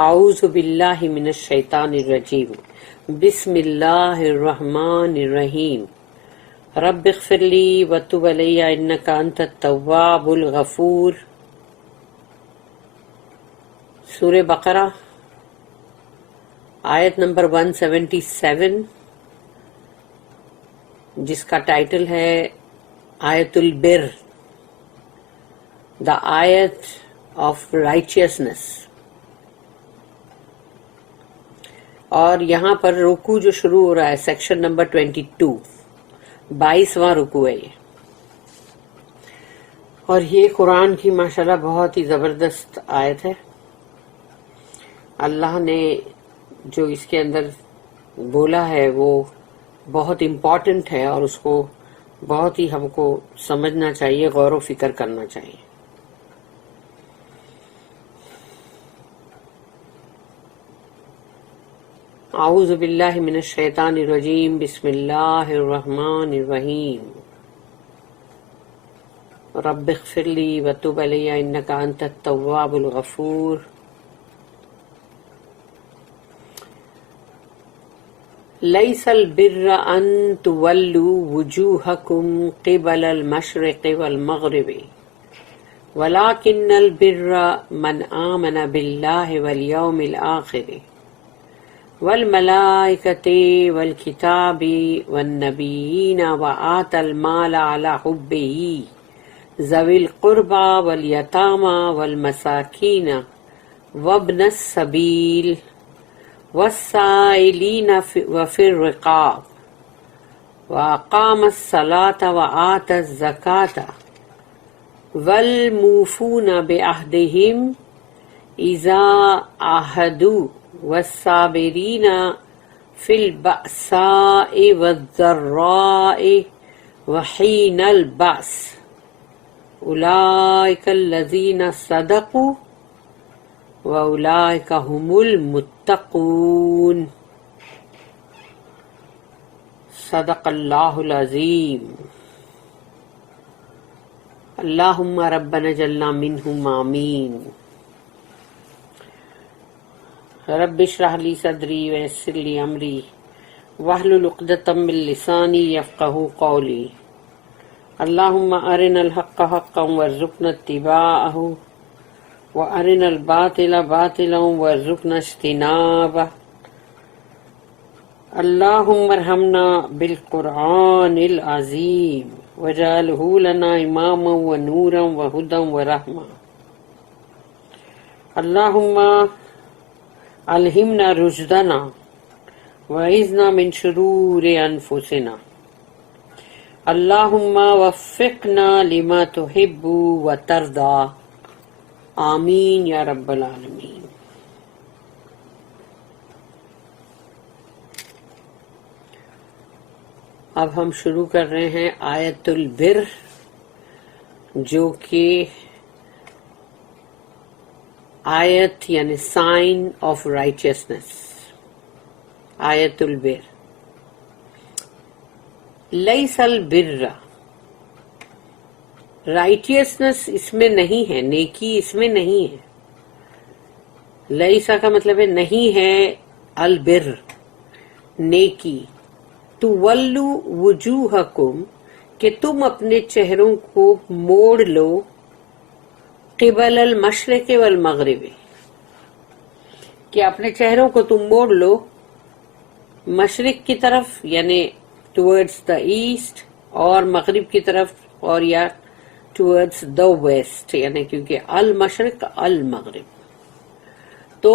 اعوذ باللہ من الشیطان الرجیم بسم اللہ الرحمن الرحیم رب اغفر لی وتب علی انک انت التواب الغفور۔ سورہ بقرہ آیت نمبر 177 جس کا ٹائٹل ہے آیت البر، دا آیت آف رائچیسنس۔ اور یہاں پر رکوع جو شروع ہو رہا ہے سیکشن نمبر 22، 22واں رکوع ہے یہ، اور یہ قرآن کی ماشاءاللہ بہت ہی زبردست آیت ہے۔ اللہ نے جو اس کے اندر بولا ہے وہ بہت امپورٹنٹ ہے، اور اس کو بہت ہی ہم کو سمجھنا چاہیے، غور و فکر کرنا چاہیے۔ اعوذ باللہ من الشیطان الرجیم بسم اللہ الرحمن الرحیم رب اغفر لی وتب علی انک انت التواب الغفور۔ لیس البر ان تولوا وجوہکم قبل المشرق والمغرب ولکن البر من آمن باللہ والیوم الآخر والملائکۃ والکتاب والنبیین وآتى المال على حبہ ذوی القربى والیتامى والمساکین وابن السبیل والسائلین وفی الرقاب وأقام الصلاة وآتى الزکاة والموفون بعہدہم اذا عاہدوا والصابرین فی البأساء والضراء وحین البأس اولئک الذین صدقوا واولئک هم المتقون۔ صدق اللہ العظیم۔ اللہم ربنا اجعلنا منہم آمین۔ رب اشرح لی صدری ویسر لی امری واحلل عقدۃ من لسانی یفقہوا قولی۔ اللہم ارنا الحق حقا وارزقنا اتباعہ وارنا الباطل باطلا وارزقنا اجتنابہ۔ اللہم ارحمنا بالقرآن العظیم واجعلہ لنا اماما ونورا وہدی ورحمہ۔ اللہم الہمنا رشدنا وعذنا من شرور انفسنا۔ اللہم وفقنا لما تحب وترضى، آمین یا رب العالمین۔ اب ہم شروع کر رہے ہیں آیت البر، جو کہ آیت یعنی سائن آف رائچیسنس، آیت البر۔ لیس البر، رائچیسنس اس میں نہیں ہے، نیکی اس میں نہیں ہے۔ لیسا کا مطلب ہے نہیں ہے، البر نیکی۔ تولو وجوہکم، کہ تم اپنے چہروں کو موڑ لو، قبل المشرق والمغرب، کہ اپنے چہروں کو تم موڑ لو مشرق کی طرف یعنی ٹورڈز دا ایسٹ، اور مغرب کی طرف اور یا ٹورڈز دا ویسٹ، یعنی کیونکہ المشرق المغرب، تو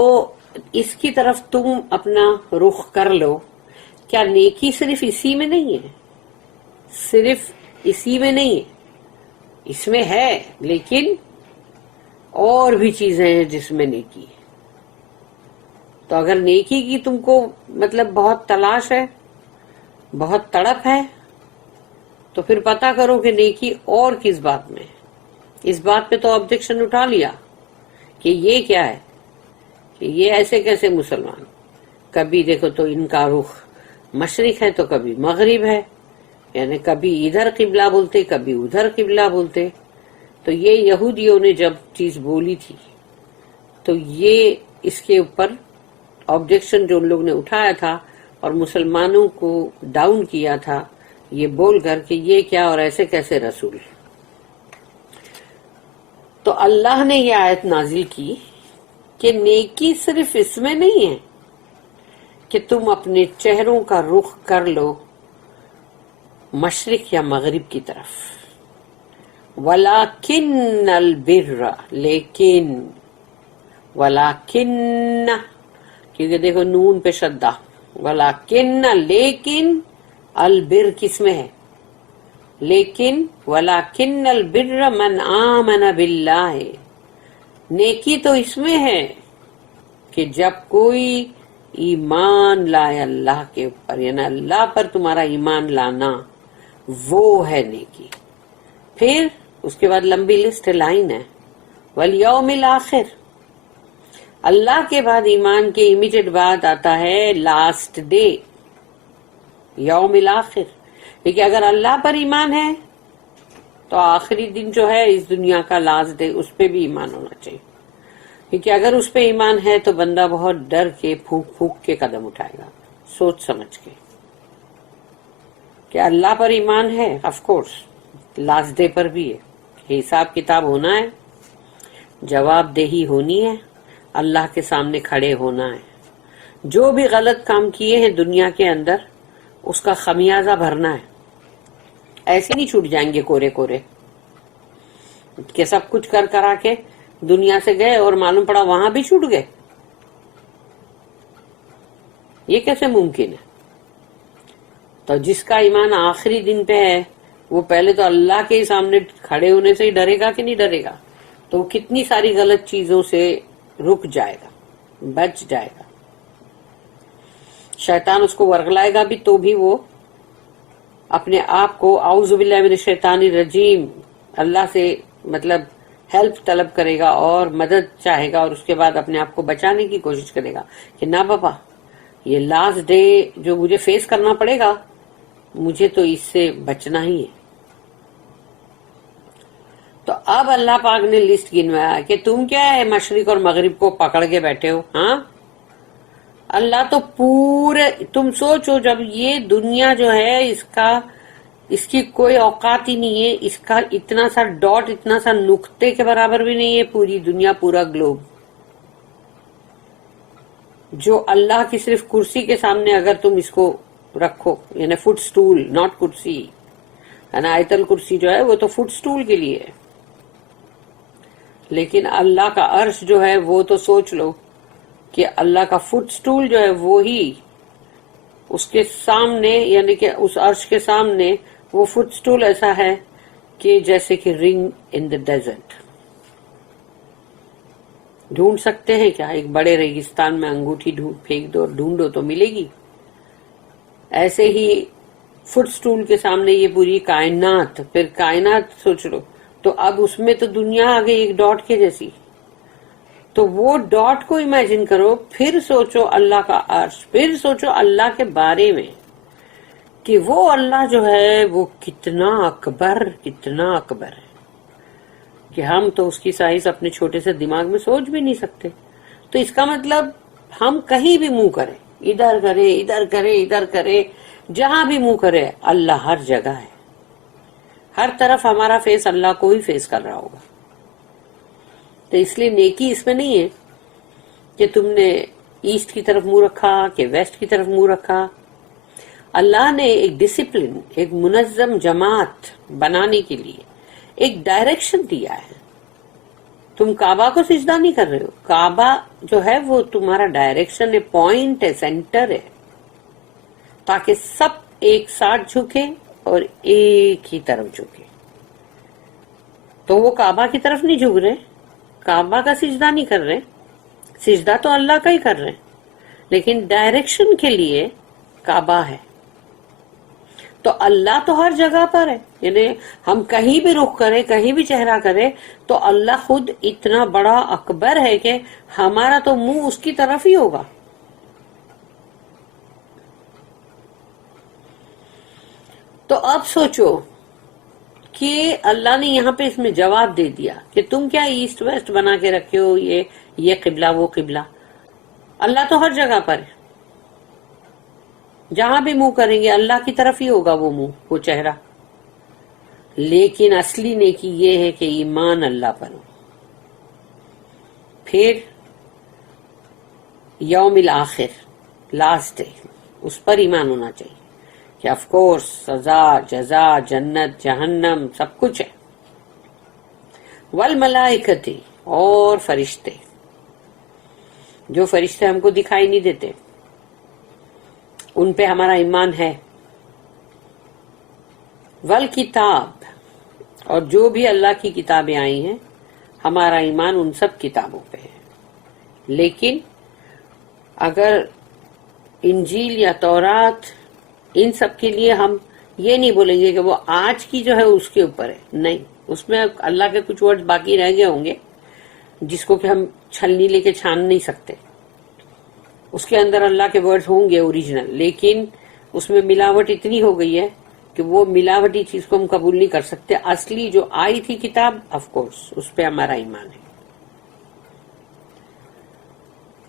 اس کی طرف تم اپنا رخ کر لو۔ کیا نیکی صرف اسی میں نہیں ہے؟ صرف اسی میں نہیں ہے، اس میں ہے، لیکن اور بھی چیزیں ہیں جس میں نیکی ہے۔ تو اگر نیکی کی تم کو مطلب بہت تلاش ہے، بہت تڑپ ہے، تو پھر پتہ کرو کہ نیکی اور کس بات میں ہے۔ اس بات پہ تو آبجیکشن اٹھا لیا کہ یہ کیا ہے، کہ یہ ایسے کیسے مسلمان، کبھی دیکھو تو ان کا رخ مشرق ہے تو کبھی مغرب ہے، یعنی کبھی ادھر قبلہ بولتے کبھی ادھر قبلہ بولتے۔ تو یہ یہودیوں نے جب چیز بولی تھی تو یہ اس کے اوپر آبجیکشن جو ان لوگ نے اٹھایا تھا اور مسلمانوں کو ڈاؤن کیا تھا یہ بول کر کہ یہ کیا اور ایسے کیسے رسول. تو اللہ نے یہ آیت نازل کی کہ نیکی صرف اس میں نہیں ہے کہ تم اپنے چہروں کا رخ کر لو مشرق یا مغرب کی طرف. وَلَكِنَّ الْبِرَّ لیکن وَلَكِنَّ کیونکہ دیکھو نون پہ شدہ وَلَكِنَّ لیکن البر کس میں ہے لیکن وَلَكِنَّ الْبِرَّ مَنْ آمَنَ بِاللَّهِ نیکی تو اس میں ہے کہ جب کوئی ایمان لائے اللہ کے اوپر یعنی اللہ پر تمہارا ایمان لانا وہ ہے نیکی. پھر اس کے بعد لمبی لسٹ لائن ہے والیوم الآخر. اللہ کے بعد ایمان کے امیڈیٹ بعد آتا ہے لاسٹ ڈے یوم الآخر. لیکن اگر اللہ پر ایمان ہے تو آخری دن جو ہے اس دنیا کا لاسٹ ڈے اس پہ بھی ایمان ہونا چاہیے. کیونکہ اگر اس پہ ایمان ہے تو بندہ بہت ڈر کے پھونک پھونک کے قدم اٹھائے گا سوچ سمجھ کے کہ اللہ پر ایمان ہے. آف کورس لاسٹ ڈے پر بھی ہے حساب کتاب ہونا ہے جواب دہی ہونی ہے اللہ کے سامنے کھڑے ہونا ہے. جو بھی غلط کام کیے ہیں دنیا کے اندر اس کا خمیازہ بھرنا ہے. ایسے نہیں چھوٹ جائیں گے کورے کورے کہ سب کچھ کر کرا کے دنیا سے گئے اور معلوم پڑا وہاں بھی چھوٹ گئے. یہ کیسے ممکن ہے؟ تو جس کا ایمان آخری دن پہ ہے وہ پہلے تو اللہ کے سامنے کھڑے ہونے سے ہی ڈرے گا کہ نہیں ڈرے گا. تو کتنی ساری غلط چیزوں سے رک جائے گا بچ جائے گا. شیطان اس کو ورغلائے گا بھی تو بھی وہ اپنے آپ کو اعوذ باللہ من الشیطان الرجیم اللہ سے مطلب ہیلپ طلب کرے گا اور مدد چاہے گا اور اس کے بعد اپنے آپ کو بچانے کی کوشش کرے گا کہ نہ بابا یہ لاسٹ ڈے جو مجھے فیس کرنا پڑے گا مجھے تو اس سے بچنا ہی ہے. تو اب اللہ پاک نے لسٹ گنوایا کہ تم کیا ہے مشرق اور مغرب کو پکڑ کے بیٹھے ہو. ہاں اللہ تو پورے تم سوچو جب یہ دنیا جو ہے اس کی کوئی اوقات ہی نہیں ہے. اس کا اتنا سا ڈاٹ اتنا سا نقطے کے برابر بھی نہیں ہے پوری دنیا پورا گلوب جو اللہ کی صرف کرسی کے سامنے اگر تم اس کو رکھو یعنی فٹ سٹول ناٹ کرسی یعنی آیت الکرسی جو ہے وہ تو فٹ سٹول کے لیے ہے. لیکن اللہ کا عرش جو ہے وہ تو سوچ لو کہ اللہ کا فٹ سٹول جو ہے وہی اس کے سامنے یعنی کہ اس عرش کے سامنے وہ فٹ سٹول ایسا ہے کہ جیسے کہ رنگ ان دا ڈیزرٹ. ڈھونڈ سکتے ہیں کیا ایک بڑے ریگستان میں انگوٹھی پھینک دو اور ڈھونڈو تو ملے گی. ایسے ہی فٹ سٹول کے سامنے یہ پوری کائنات پھر کائنات سوچ لو تو اب اس میں تو دنیا آ گئی ایک ڈاٹ کے جیسی. تو وہ ڈاٹ کو امیجن کرو پھر سوچو اللہ کا عرش پھر سوچو اللہ کے بارے میں کہ وہ اللہ جو ہے وہ کتنا اکبر ہے کہ ہم تو اس کی سائز اپنے چھوٹے سے دماغ میں سوچ بھی نہیں سکتے. تو اس کا مطلب ہم کہیں بھی منہ کریں ادھر کرے جہاں بھی منہ کرے اللہ ہر جگہ ہے. ہر طرف ہمارا فیس اللہ کو ہی فیس کر رہا ہوگا. تو اس لیے نیکی اس میں نہیں ہے کہ تم نے ایسٹ کی طرف منہ رکھا کہ ویسٹ کی طرف منہ رکھا. اللہ نے ایک ڈسپلن ایک منظم جماعت بنانے کے لیے ایک ڈائریکشن دیا ہے. تم کعبہ کو سجدہ نہیں کر رہے ہو. کعبہ جو ہے وہ تمہارا ڈائریکشن ہے پوائنٹ ہے سینٹر ہے تاکہ سب ایک ساتھ جھکے اور ایک ہی طرف جھکے. تو وہ کعبہ کی طرف نہیں جھک رہے کعبہ کا سجدہ نہیں کر رہے سجدہ تو اللہ کا ہی کر رہے لیکن ڈائریکشن کے لیے کعبہ ہے. تو اللہ تو ہر جگہ پر ہے یعنی ہم کہیں بھی رخ کریں کہیں بھی چہرہ کریں تو اللہ خود اتنا بڑا اکبر ہے کہ ہمارا تو منہ اس کی طرف ہی ہوگا. تو اب سوچو کہ اللہ نے یہاں پہ اس میں جواب دے دیا کہ تم کیا ایسٹ ویسٹ بنا کے رکھے ہو یہ قبلہ وہ قبلہ. اللہ تو ہر جگہ پر ہے، جہاں بھی منہ کریں گے اللہ کی طرف ہی ہوگا وہ منہ، وہ چہرہ. لیکن اصلی نیکی یہ ہے کہ ایمان اللہ پر ہو. پھر یوم الآخر، لاسٹ ڈے، اس پر ایمان ہونا چاہیے کہ آف کورس سزا، جزا، جنت، جہنم سب کچھ ہے. والملائکۃ، اور فرشتے، جو فرشتے ہم کو دکھائی نہیں دیتے ان پہ ہمارا ایمان ہے. والکتاب، اور جو بھی اللہ کی کتابیں آئی ہیں ہمارا ایمان ان سب کتابوں پہ ہے. لیکن اگر انجیل یا تورات، ان سب کے لیے ہم یہ نہیں بولیں گے کہ وہ آج کی جو ہے اس کے اوپر ہے، نہیں، اس میں اللہ کے کچھ ورڈ باقی رہ گئے ہوں گے جس کو کہ ہم چھلنی لے کے چھان نہیں سکتے. اس کے اندر اللہ کے ورڈ ہوں گے اوریجنل، لیکن اس میں ملاوٹ اتنی ہو گئی ہے کہ وہ ملاوٹی چیز کو ہم قبول نہیں کر سکتے. اصلی جو آئی تھی کتاب، آف کورس اس پہ ہمارا ایمان ہے.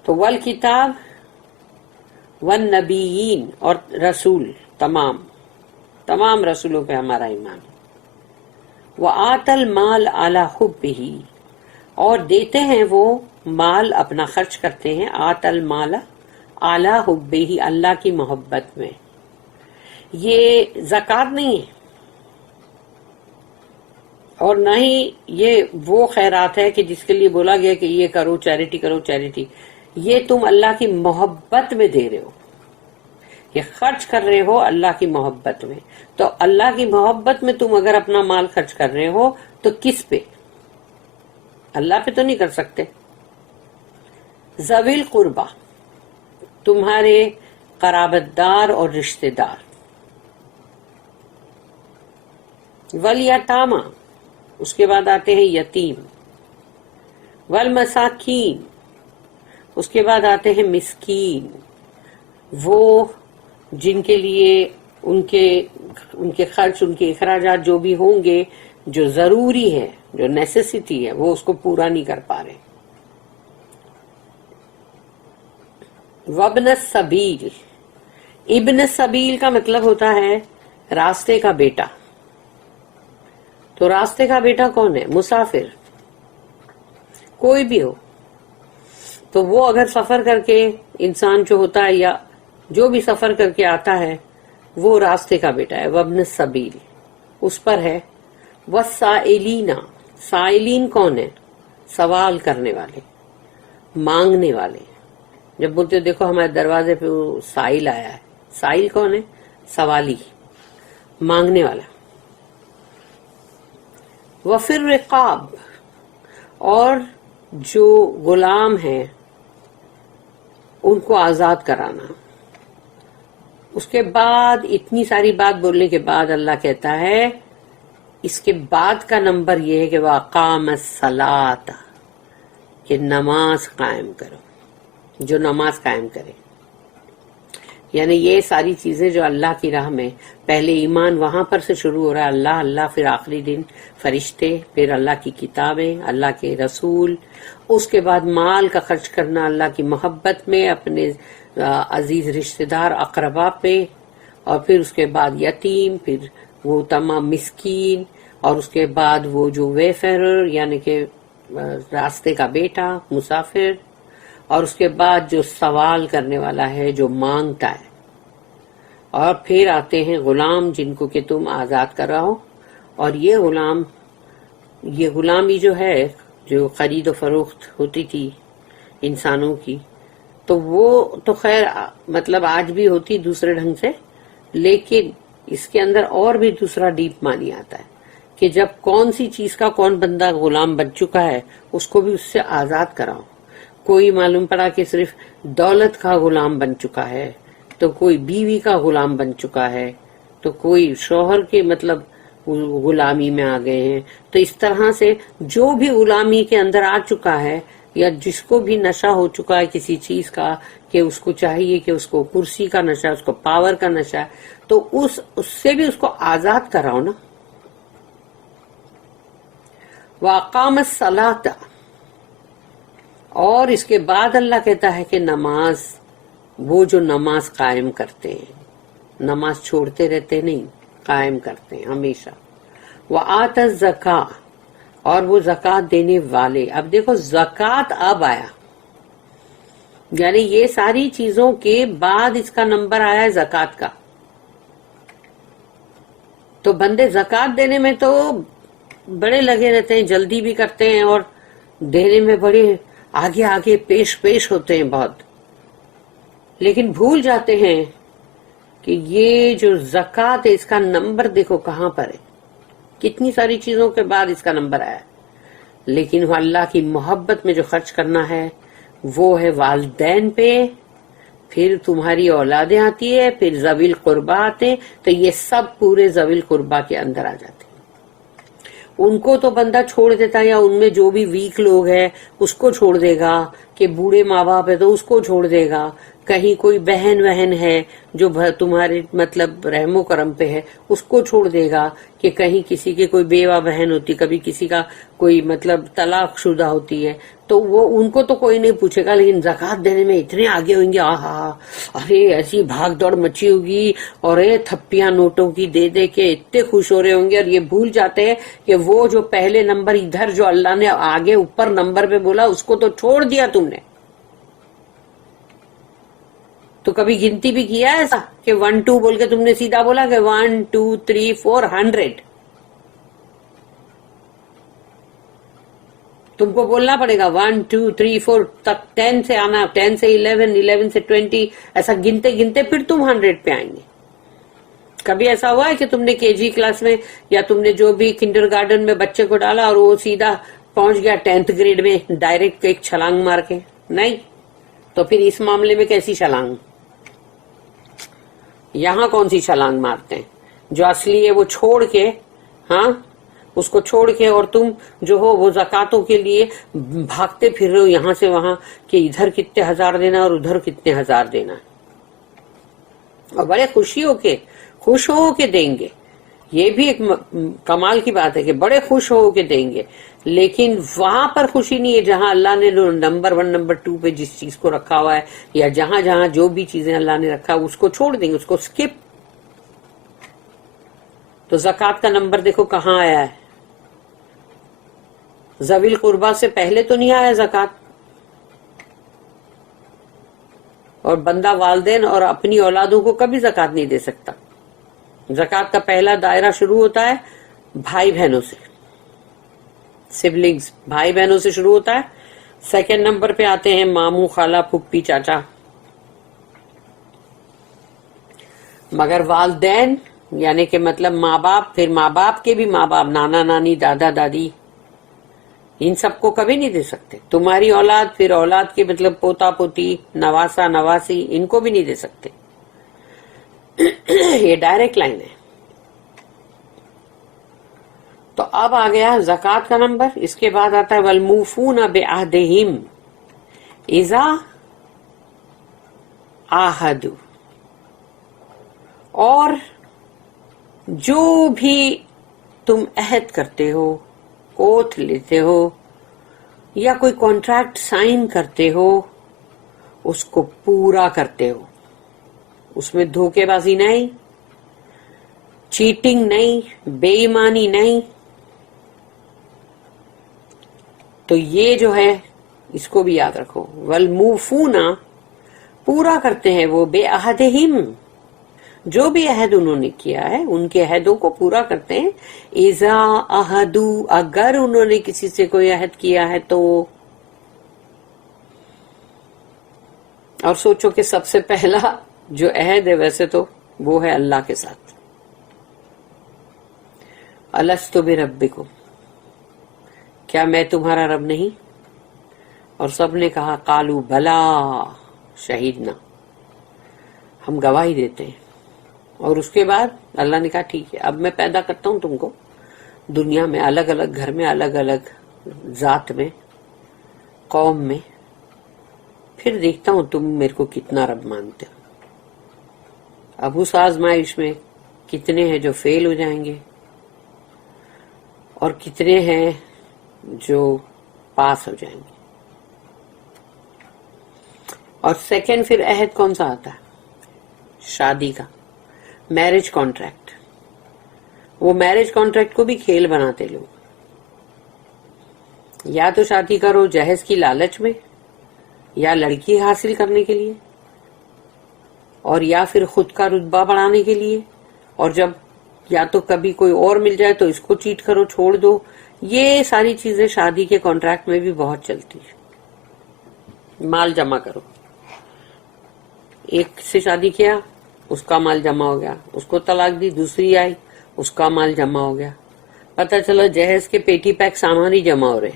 تو والکتاب والنبیین، اور رسول، تمام رسولوں پہ ہمارا ایمان ہے. وآت المال علی حبہ، اور دیتے ہیں وہ مال، اپنا خرچ کرتے ہیں. آت المال علی حبہ، اللہ کی محبت میں. یہ زکوٰۃ نہیں ہے اور نہ ہی یہ وہ خیرات ہے کہ جس کے لیے بولا گیا کہ یہ کرو، چیریٹی کرو. چیریٹی یہ تم اللہ کی محبت میں دے رہے ہو، یہ خرچ کر رہے ہو اللہ کی محبت میں. تو اللہ کی محبت میں تم اگر اپنا مال خرچ کر رہے ہو تو کس پہ؟ اللہ پہ تو نہیں کر سکتے. ذوی القربہ، تمہارے قرابت دار اور رشتہ دار. والیتامى، اس کے بعد آتے ہیں یتیم. والمساکین، اس کے بعد آتے ہیں مسکین، وہ جن کے لیے ان کے خرچ، ان کے اخراجات جو بھی ہوں گے، جو ضروری ہے، جو نیسیسٹی ہے، وہ اس کو پورا نہیں کر پا رہے. وابن السبیل، ابن السبیل کا مطلب ہوتا ہے راستے کا بیٹا. تو راستے کا بیٹا کون ہے؟ مسافر، کوئی بھی ہو. تو وہ اگر سفر کر کے انسان جو ہوتا ہے یا جو بھی سفر کر کے آتا ہے وہ راستے کا بیٹا ہے. وابن السبیل اس پر ہے. والسائلین، سائلین کون ہے؟ سوال کرنے والے، مانگنے والے. جب بولتے دیکھو ہمارے دروازے پہ وہ سائل آیا ہے، سائل کون ہے؟ سوالی، مانگنے والا. وفی الرقاب، اور جو غلام ہیں ان کو آزاد کرانا. اس کے بعد اتنی ساری بات بولنے کے بعد اللہ کہتا ہے اس کے بعد کا نمبر یہ ہے کہ وَأَقَامَ الصَّلَاةَ، کہ نماز قائم کرو. جو نماز قائم کرے، یعنی یہ ساری چیزیں جو اللہ کی راہ میں، پہلے ایمان وہاں پر سے شروع ہو رہا ہے، اللہ اللہ، پھر آخری دن فرشتے، پھر اللہ کی کتابیں، اللہ کے رسول. اس کے بعد مال کا خرچ کرنا اللہ کی محبت میں، اپنے عزیز رشتہ دار اقربا پہ، اور پھر اس کے بعد یتیم، پھر وہ تمام مسکین، اور اس کے بعد وہ جو ویفیرر یعنی کہ راستے کا بیٹا، مسافر، اور اس کے بعد جو سوال کرنے والا ہے، جو مانگتا ہے. اور پھر آتے ہیں غلام جن کو کہ تم آزاد کراؤ. اور یہ غلامی جو ہے، جو خرید و فروخت ہوتی تھی انسانوں کی، تو وہ تو خیر مطلب آج بھی ہوتی دوسرے ڈھنگ سے، لیکن اس کے اندر اور بھی دوسرا ڈیپ معنی آتا ہے کہ جب کون سی چیز کا کون بندہ غلام بن چکا ہے اس کو بھی اس سے آزاد کراؤ. کوئی معلوم پڑا کہ صرف دولت کا غلام بن چکا ہے، تو کوئی بیوی کا غلام بن چکا ہے، تو کوئی شوہر کے مطلب غلامی میں آ گئے ہیں. تو اس طرح سے جو بھی غلامی کے اندر آ چکا ہے، یا جس کو بھی نشہ ہو چکا ہے کسی چیز کا، کہ اس کو چاہیے کہ اس کو کرسی کا نشہ، اس کو پاور کا نشہ، تو اس سے بھی اس کو آزاد کراؤ نا. وَأَقَامَ الصَّلَاةَ، اور اس کے بعد اللہ کہتا ہے کہ نماز، وہ جو نماز قائم کرتے ہیں، نماز چھوڑتے رہتے نہیں، قائم کرتے ہیں ہمیشہ. وآت الزکاۃ، اور وہ زکوٰۃ دینے والے. اب دیکھو زکوٰۃ اب آیا، یعنی یہ ساری چیزوں کے بعد اس کا نمبر آیا ہے زکوٰۃ کا. تو بندے زکوٰۃ دینے میں تو بڑے لگے رہتے ہیں، جلدی بھی کرتے ہیں اور دینے میں بڑے آگے آگے پیش ہوتے ہیں بہت، لیکن بھول جاتے ہیں کہ یہ جو زکوٰۃ ہے اس کا نمبر دیکھو کہاں پر ہے، کتنی ساری چیزوں کے بعد اس کا نمبر آیا. لیکن وہ اللہ کی محبت میں جو خرچ کرنا ہے وہ ہے والدین پہ، پھر تمہاری اولادیں آتی ہے، پھر ذوی القربہ آتے، تو یہ سب پورے ذوی القربہ کے اندر آ جاتے ہیں. ان کو تو بندہ چھوڑ دیتا ہے، یا ان میں جو بھی ویک لوگ ہیں اس کو چھوڑ دے گا، کہ بوڑھے ماں باپ ہے تو اس کو چھوڑ دے گا، کہیں کوئی بہن ہے جو تمہارے مطلب رحم و کرم پہ ہے اس کو چھوڑ دے گا، کہ کہیں کسی کے کوئی بیوہ بہن ہوتی، کبھی کسی کا کوئی مطلب طلاق شدہ ہوتی ہے، تو وہ ان کو تو کوئی نہیں پوچھے گا. لیکن زکوٰۃ دینے میں اتنے آگے ہوئیں گے، آہا ارے ایسی بھاگ دوڑ مچی ہوگی، اور تھپیاں نوٹوں کی دے دے کے اتنے خوش ہو رہے ہوں گے، اور یہ بھول جاتے ہیں کہ وہ جو پہلے نمبر ادھر جو اللہ نے آگے اوپر نمبر پہ بولا اس کو تو چھوڑ دیا تم نے. تو کبھی گنتی بھی کیا ہے ایسا کہ 1 2 بول کے تم نے سیدھا بولا کہ 1 2 3 4 100؟ تم کو بولنا پڑے گا 1 2 3 4 تک، 10 سے آنا، 10 سے 11، 11 سے 20، ایسا گنتے گنتے پھر تم 100 پہ آئیں گے. کبھی ایسا ہوا ہے کہ تم نے KG کلاس میں یا تم نے جو بھی کنڈر گارڈن میں بچے کو ڈالا اور وہ سیدھا پہنچ گیا 10th گریڈ میں ڈائریکٹ ایک چھلانگ مار کے؟ نہیں. تو پھر اس معاملے میں کیسی چھلانگ؟ یہاں کون سی چھلانگ مارتے ہیں؟ جو اصلی ہے وہ چھوڑ کے، ہاں اس کو چھوڑ کے، اور تم جو ہو وہ زکاتوں کے لیے بھاگتے پھر رہے ہو یہاں سے وہاں، کہ ادھر کتنے ہزار دینا اور ادھر کتنے ہزار دینا، اور بڑے خوش ہو کے دیں گے. یہ بھی ایک کمال کی بات ہے کہ بڑے خوش ہو کے دیں گے، لیکن وہاں پر خوشی نہیں ہے جہاں اللہ نے نمبر 1 نمبر 2 پہ جس چیز کو رکھا ہوا ہے، یا جہاں جہاں جو بھی چیزیں اللہ نے رکھا اس کو چھوڑ دیں گے، اس کو سکپ. تو زکوٰۃ کا نمبر دیکھو کہاں آیا ہے، ذوی القربہ سے پہلے تو نہیں آیا زکوٰۃ. اور بندہ والدین اور اپنی اولادوں کو کبھی زکوٰۃ نہیں دے سکتا. زکوٰۃ کا پہلا دائرہ شروع ہوتا ہے بھائی بہنوں سے، سبلنگز، بھائی بہنوں سے شروع ہوتا ہے. سیکنڈ نمبر پہ آتے ہیں ماموں، خالہ، پھپھی، چاچا. مگر والدین یعنی کہ مطلب ماں باپ، پھر ماں باپ کے بھی ماں باپ، نانا نانی، دادا دادی، ان سب کو کبھی نہیں دے سکتے. تمہاری اولاد، پھر اولاد کے مطلب پوتا پوتی، نواسا نواسی، ان کو بھی نہیں دے سکتے. یہ ڈائریکٹ لائن ہے. تو اب آ گیا زکوٰۃ کا نمبر. اس کے بعد آتا ہے والموفون بعہدہم اذا عاہدوا، اور جو بھی تم عہد کرتے ہو، اوتھ لیتے ہو یا کوئی کانٹریکٹ سائن کرتے ہو اس کو پورا کرتے ہو. اس میں دھوکے بازی نہیں، چیٹنگ نہیں، بے ایمانی نہیں. تو یہ جو ہے اس کو بھی یاد رکھو. والموفون، پورا کرتے ہیں وہ، بعہدہم، جو بھی عہد انہوں نے کیا ہے ان کے عہدوں کو پورا کرتے ہیں. اذا عہدوا، اگر انہوں نے کسی سے کوئی عہد کیا ہے تو. اور سوچو کہ سب سے پہلا جو عہد ہے ویسے تو وہ ہے اللہ کے ساتھ. الست بربکم، کیا میں تمہارا رب نہیں؟ اور سب نے کہا قالوا بلا شہیدنا، ہم گواہی دیتے ہیں. اور اس کے بعد اللہ نے کہا ٹھیک ہے، اب میں پیدا کرتا ہوں تم کو دنیا میں، الگ الگ گھر میں، الگ الگ ذات میں، قوم میں، پھر دیکھتا ہوں تم میرے کو کتنا رب مانتے ہو. اب اس آزمائش میں کتنے ہیں جو فیل ہو جائیں گے اور کتنے ہیں جو پاس ہو جائیں گے. اور سیکنڈ پھر عہد کون سا آتا ہے؟ شادی کا، میرج کانٹریکٹ. وہ میرج کانٹریکٹ کو بھی کھیل بناتے لوگ. یا تو شادی کرو جہیز کی لالچ میں، یا لڑکی حاصل کرنے کے لیے، اور یا پھر خود کا رتبہ بڑھانے کے لیے، اور جب یا تو کبھی کوئی اور مل جائے تو اس کو چیٹ کرو، چھوڑ دو. یہ ساری چیزیں شادی کے کانٹریکٹ میں بھی بہت چلتی ہے. مال جمع کرو، ایک سے شادی کیا اس کا مال جمع ہو گیا، اس کو طلاق دی، دوسری آئی اس کا مال جمع ہو گیا. پتہ چلا جہیز کے پیٹی پیک سامان ہی جمع ہو رہے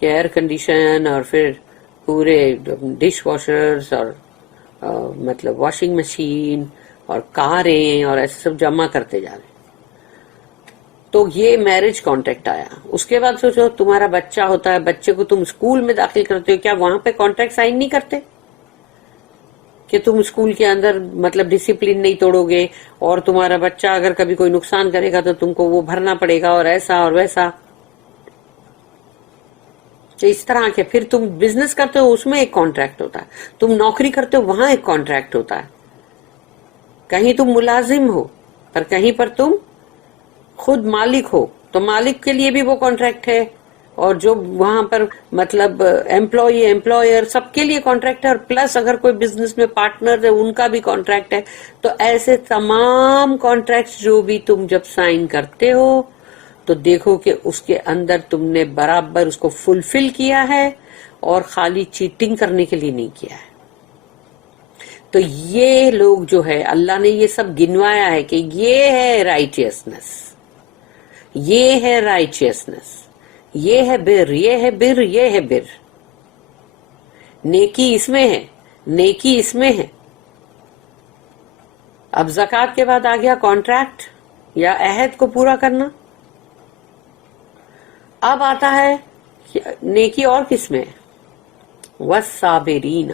کہ ایئر کنڈیشن اور پھر پورے ڈش واشرز اور مطلب واشنگ مشین اور کاریں اور ایسے سب جمع کرتے جا رہے. تو یہ میرج کانٹریکٹ آیا. اس کے بعد سوچو تمہارا بچہ ہوتا ہے، بچے کو تم اسکول میں داخل کرتے ہو، کیا وہاں پہ کانٹریکٹ سائن نہیں کرتے کہ تم اسکول کے اندر مطلب ڈسپلن نہیں توڑو گے، اور تمہارا بچہ اگر کبھی کوئی نقصان کرے گا تو تم کو وہ بھرنا پڑے گا، اور ایسا اور ویسا. تو اس طرح کے پھر تم بزنس کرتے ہو اس میں ایک کانٹریکٹ ہوتا ہے، تم نوکری کرتے ہو وہاں ایک کانٹریکٹ ہوتا ہے. کہیں تم ملازم ہو پر کہیں پر تم خود مالک ہو تو مالک کے لیے بھی وہ کانٹریکٹ ہے، اور جو وہاں پر مطلب ایمپلائی ایمپلائر سب کے لیے کانٹریکٹ ہے، اور پلس اگر کوئی بزنس میں پارٹنر ہے ان کا بھی کانٹریکٹ ہے. تو ایسے تمام کانٹریکٹس جو بھی تم جب سائن کرتے ہو تو دیکھو کہ اس کے اندر تم نے برابر اس کو فلفل کیا ہے اور خالی چیٹنگ کرنے کے لیے نہیں کیا ہے. تو یہ لوگ جو ہے اللہ نے یہ سب گنوایا ہے کہ یہ ہے رائچیسنس، یہ ہے رائچیسنس، یہ ہے بر، یہ ہے بر، یہ ہے بر. نیکی اس میں ہے، نیکی اس میں ہے. اب زکوٰۃ کے بعد آ گیا کانٹریکٹ یا عہد کو پورا کرنا. اب آتا ہے نیکی اور کس میں؟ والصابرین،